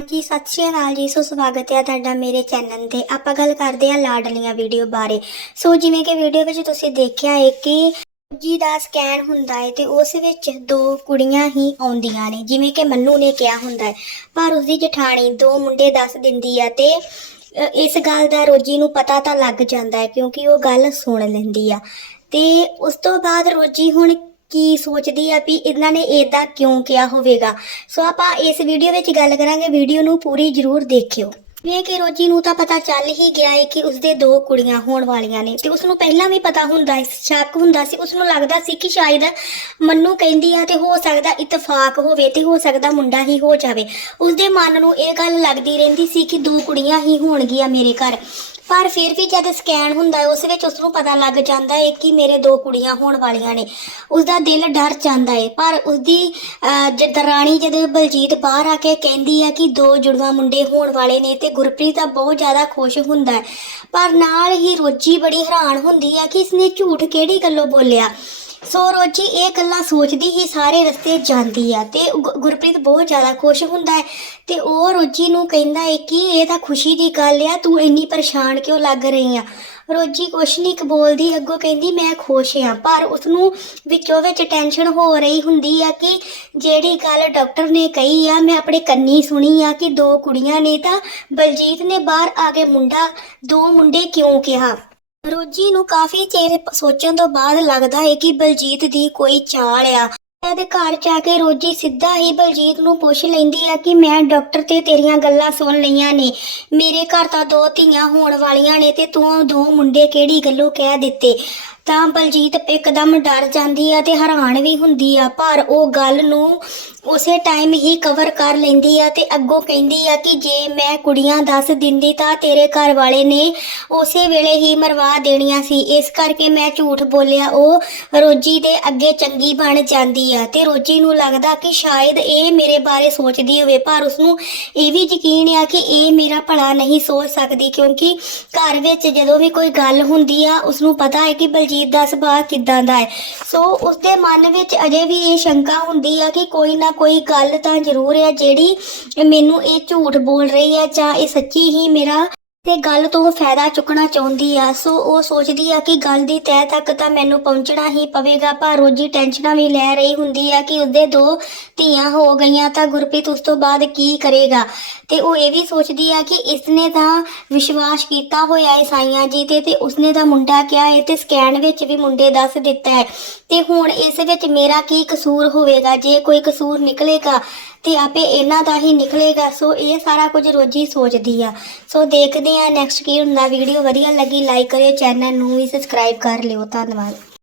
ਜੀ, ਸਤਿ ਸ਼੍ਰੀ ਅਕਾਲ ਜੀ। ਸੋ ਸਵਾਗਤ ਹੈ ਤੁਹਾਡਾ ਮੇਰੇ ਚੈਨਲ ਤੇ। ਆਪਾਂ ਗੱਲ ਕਰਦੇ ਹਾਂ ਲਾਡਲੀਆਂ ਵੀਡੀਓ ਬਾਰੇ। ਸੋ ਜਿਵੇਂ ਕਿ ਵੀਡੀਓ ਵਿੱਚ ਤੁਸੀਂ ਦੇਖਿਆ ਹੈ ਕਿ ਜੀ ਦਾ ਸਕੈਨ ਹੁੰਦਾ ਹੈ ਤੇ ਉਸ ਵਿੱਚ ਦੋ ਕੁੜੀਆਂ ਹੀ ਆਉਂਦੀਆਂ ਨੇ। ਜਿਵੇਂ ਕਿ ਮੰਨੂ ਨੇ ਕਿਹਾ ਹੁੰਦਾ ਹੈ, ਪਰ ਉਸਦੀ ਜਠਾਣੀ ਦੋ ਮੁੰਡੇ ਦੱਸ ਦਿੰਦੀ ਆ ਤੇ ਇਸ ਗੱਲ ਦਾ ਰੋਜੀ ਨੂੰ ਪਤਾ ਤਾਂ ਲੱਗ ਜਾਂਦਾ ਹੈ ਕਿਉਂਕਿ ਉਹ ਗੱਲ ਸੁਣ ਲੈਂਦੀ ਆ। ਤੇ ਉਸ ਤੋਂ ਬਾਅਦ ਰੋਜੀ ਹੁਣ ਕੀ ਸੋਚਦੀ ਆ ਵੀ ਇਹਨਾਂ ਨੇ ਏਦਾਂ ਕਿਉਂ ਕਿਹਾ ਹੋਵੇਗਾ। ਸੋ ਆਪਾਂ ਇਸ ਵੀਡੀਓ ਵਿੱਚ ਗੱਲ ਕਰਾਂਗੇ, ਵੀਡੀਓ ਨੂੰ ਪੂਰੀ ਜ਼ਰੂਰ ਦੇਖਿਓ। ਜਿਵੇਂ ਕਿ ਰੋਜੀ ਨੂੰ ਤਾਂ ਪਤਾ ਚੱਲ ਹੀ ਗਿਆ ਹੈ ਕਿ ਉਸਦੇ ਦੋ ਕੁੜੀਆਂ ਹੋਣ ਵਾਲੀਆਂ ਨੇ ਤੇ ਉਸ ਨੂੰ ਪਹਿਲਾਂ ਵੀ ਪਤਾ ਹੁੰਦਾ ਸੀ, ਸ਼ੱਕ ਹੁੰਦਾ ਸੀ ਉਸ ਨੂੰ ਲੱਗਦਾ ਸੀ ਕਿ ਸ਼ਾਇਦ ਮੰਨੂ ਕਹਿੰਦੀ ਆ ਤੇ ਹੋ ਸਕਦਾ ਇਤਫਾਕ ਹੋਵੇ ਤੇ ਹੋ ਸਕਦਾ ਮੁੰਡਾ ਹੀ ਹੋ ਜਾਵੇ। ਉਸਦੇ ਮਨ ਨੂੰ ਇਹ ਗੱਲ ਲੱਗਦੀ ਰਹਿੰਦੀ ਸੀ ਕਿ ਦੋ ਕੁੜੀਆਂ ਹੀ ਹੋਣਗੀਆਂ ਮੇਰੇ ਘਰ। ਪਰ ਫਿਰ ਵੀ ਜਦ ਸਕੈਨ ਹੁੰਦਾ ਹੈ ਉਸ ਵਿੱਚ ਉਸ ਨੂੰ ਪਤਾ ਲੱਗ ਜਾਂਦਾ ਹੈ ਕਿ ਮੇਰੇ ਦੋ ਕੁੜੀਆਂ ਹੋਣ ਵਾਲੀਆਂ ਨੇ। ਉਸ ਦਾ ਦਿਲ ਡਰ ਜਾਂਦਾ ਹੈ ਪਰ ਉਸਦੀ ਅਹ, ਜਦ ਰਾਣੀ ਜਦ ਬਲਜੀਤ ਬਾਹਰ ਆ ਕੇ ਕਹਿੰਦੀ ਹੈ ਕਿ ਦੋ ਜੁੜਵਾ ਮੁੰਡੇ ਹੋਣ ਵਾਲੇ ਨੇ ਤੇ ਗੁਰਪ੍ਰੀਤ ਤਾਂ ਬਹੁਤ ਜ਼ਿਆਦਾ ਖੁਸ਼ ਹੁੰਦਾ ਹੈ। ਪਰ ਨਾਲ ਹੀ ਰੋਜੀ ਬੜੀ ਹੈਰਾਨ ਹੁੰਦੀ ਹੈ ਕਿ ਇਸਨੇ ਝੂਠ ਕਿਹੜੀ ਗੱਲੋਂ ਬੋਲਿਆ? ਸੋ ਰੋਜੀ ਇਹ ਗੱਲਾਂ ਸੋਚਦੀ ਹੀ ਸਾਰੇ ਰਸਤੇ ਜਾਂਦੀ ਆ ਤੇ ਗੁ- ਗੁਰਪ੍ਰੀਤ ਬਹੁਤ ਜ਼ਿਆਦਾ ਖੁਸ਼ ਹੁੰਦਾ ਹੈ ਤੇ ਉਹ ਰੋਜੀ ਨੂੰ ਕਹਿੰਦਾ ਹੈ ਕਿ ਇਹ ਤਾਂ ਖੁਸ਼ੀ ਦੀ ਗੱਲ ਆ, ਤੂੰ ਇੰਨੀ ਪਰੇਸ਼ਾਨ ਕਿਉਂ ਲੱਗ ਰਹੀ ਆ? ਰੋਜੀ ਕੁਛ ਨਹੀਂ ਕ ਬੋਲਦੀ, ਅੱਗੋਂ ਕਹਿੰਦੀ ਮੈਂ ਖੁਸ਼ ਆ, ਪਰ ਉਸ ਨੂੰ ਵਿੱਚੋਂ ਵਿੱਚ ਟੈਨਸ਼ਨ ਹੋ ਰਹੀ ਹੁੰਦੀ ਆ ਕਿ ਜਿਹੜੀ ਗੱਲ ਡਾਕਟਰ ਨੇ ਕਹੀ ਆ, ਮੈਂ ਆਪਣੇ ਕੰਨੀ ਸੁਣੀ ਆ ਕਿ ਦੋ ਕੁੜੀਆਂ ਨੇ ਤਾਂ ਬਲਜੀਤ ਨੇ ਬਾਹਰ ਆ ਕੇ ਮੁੰਡਾ, ਦੋ ਮੁੰਡੇ ਕਿਉਂ ਕਿਹਾ? ਰੋਜੀ ਨੂੰ ਕਾਫੀ ਚਿਰ ਸੋਚਣ ਤੋਂ ਬਾਅਦ ਲੱਗਦਾ ਹੈ ਕਿ ਬਲਜੀਤ ਦੀ ਕੋਈ ਚਾਲ ਆ। ਇਹਦੇ ਘਰ ਜਾ ਕੇ ਰੋਜੀ ਸਿੱਧਾ ਹੀ ਬਲਜੀਤ ਨੂੰ ਪੁੱਛ ਲੈਂਦੀ ਆ ਕਿ ਮੈਂ ਡਾਕਟਰ ਤੇ ਤੇਰੀਆਂ ਗੱਲਾਂ ਸੁਣ ਲਈਆਂ ਨੇ। ਮੇਰੇ ਘਰ ਤਾਂ ਦੋ ਧੀਆਂ ਹੋਣ ਵਾਲੀਆਂ ਨੇ ਤੇ ਤੂੰ ਦੋ ਮੁੰਡੇ ਕਿਹੜੀ ਗੱਲੋਂ ਕਹਿ ਦਿੱਤੇ? ਤਾਂ ਬਲਜੀਤ ਇੱਕਦਮ ਡਰ ਜਾਂਦੀ ਆ ਤੇ ਹੈਰਾਨ ਵੀ ਹੁੰਦੀ ਆ, ਪਰ ਉਹ ਗੱਲ ਨੂੰ ਉਸੇ ਟਾਈਮ ਹੀ ਕਵਰ ਕਰ ਲੈਂਦੀ ਆ ਤੇ ਅੱਗੋਂ ਕਹਿੰਦੀ ਆ ਕਿ ਜੇ ਮੈਂ ਕੁੜੀਆਂ ਦੱਸ ਦਿੰਦੀ ਤਾਂ ਤੇਰੇ ਘਰ ਵਾਲੇ ਨੇ ਉਸੇ ਵੇਲੇ ਹੀ ਮਰਵਾ ਦੇਣੀਆਂ ਸੀ। ਇਸ ਕਰਕੇ ਮੈਂ ਝੂਠ ਬੋਲਿਆ, ਉਹ ਰੋਜੀ ਦੇ ਅੱਗੇ ਚੰਗੀ ਬਣ ਜਾਂਦੀ ਆ ਤੇ ਰੋਜੀ ਨੂੰ ਲੱਗਦਾ ਕਿ ਸ਼ਾਇਦ ਇਹ ਮੇਰੇ ਬਾਰੇ ਸੋਚਦੀ ਹੋਵੇ, ਪਰ ਉਸਨੂੰ ਇਹ ਵੀ ਯਕੀਨ ਆ ਕਿ ਇਹ ਮੇਰਾ ਭਲਾ ਨਹੀਂ ਸੋਚ ਸਕਦੀ ਕਿਉਂਕਿ ਘਰ ਵਿੱਚ ਜਦੋਂ ਵੀ ਕੋਈ ਗੱਲ ਹੁੰਦੀ ਆ, ਉਸਨੂੰ ਪਤਾ ਹੈ ਕਿ ਬਲਜੀਤ ਦਾ ਸੁਭਾਅ ਕਿਦਾਂ ਦਾ ਹੈ। ਸੋ ਉਸਦੇ ਮਨ ਵਿੱਚ ਅਜੇ ਵੀ ਇਹ ਸ਼ੰਕਾ ਹੁੰਦੀ ਆ ਕਿ ਕੋਈ ਨਾ ਕੋਈ ਗੱਲ ਤਾਂ ਜ਼ਰੂਰ ਹੈ ਜਿਹੜੀ ਮੈਨੂੰ ਇਹ ਝੂਠ ਬੋਲ ਰਹੀ ਹੈ ਜਾਂ ਇਹ ਸੱਚੀ ਹੀ ਮੇਰਾ ਤੇ ਗੱਲ ਤੋਂ ਫਾਇਦਾ ਚੁੱਕਣਾ ਚਾਹੁੰਦੀ ਆ। ਸੋ ਉਹ ਸੋਚਦੀ ਆ ਕਿ ਗੱਲ ਦੀ ਤਹਿ ਤੱਕ ਤਾਂ ਮੈਨੂੰ ਪਹੁੰਚਣਾ ਹੀ ਪਵੇਗਾ, ਪਰ ਰੋਜੀ ਟੈਨਸ਼ਨਾਂ ਵੀ ਲੈ ਰਹੀ ਹੁੰਦੀ ਆ ਕਿ ਉਸਦੇ ਦੋ ਧੀਆਂ ਹੋ ਗਈਆਂ ਤਾਂ ਗੁਰਪ੍ਰੀਤ ਉਸ ਤੋਂ ਬਾਅਦ ਕੀ ਕਰੇਗਾ। ਤੇ ਉਹ ਇਹ ਵੀ ਸੋਚਦੀ ਆ ਕਿ ਇਸਨੇ ਤਾਂ ਵਿਸ਼ਵਾਸ ਕੀਤਾ ਹੋਇਆ ਹੈ ਸਾਈਆਂ ਜੀ ਤੇ ਤੇ ਉਸਨੇ ਤਾਂ ਮੁੰਡਾ ਕਿਹਾ ਹੈ ਤੇ ਸਕੈਨ ਵਿੱਚ ਵੀ ਮੁੰਡੇ ਦੱਸ ਦਿੱਤਾ ਹੈ ਤੇ ਹੁਣ ਇਸ ਵਿੱਚ ਮੇਰਾ ਕੀ ਕਸੂਰ ਹੋਵੇਗਾ? ਜੇ ਕੋਈ ਕਸੂਰ ਨਿਕਲੇਗਾ ਤੇ ਆਪੇ ਇਹਨਾਂ ਦਾ ਹੀ ਨਿਕਲੇਗਾ। ਸੋ ਇਹ ਸਾਰਾ ਕੁਝ ਰੋਜੀ ਸੋਚਦੀ ਆ। ਸੋ ਦੇਖਦੇ ਆ ਨੈਕਸਟ ਕੀ ਹੁੰਦਾ। ਵੀਡੀਓ ਵਧੀਆ ਲੱਗੀ ਲਾਈਕ ਕਰਿਓ ਚੈਨਲ ਨੂੰ ਵੀ ਸਬਸਕ੍ਰਾਈਬ ਕਰ ਲਿਓ। ਧੰਨਵਾਦ।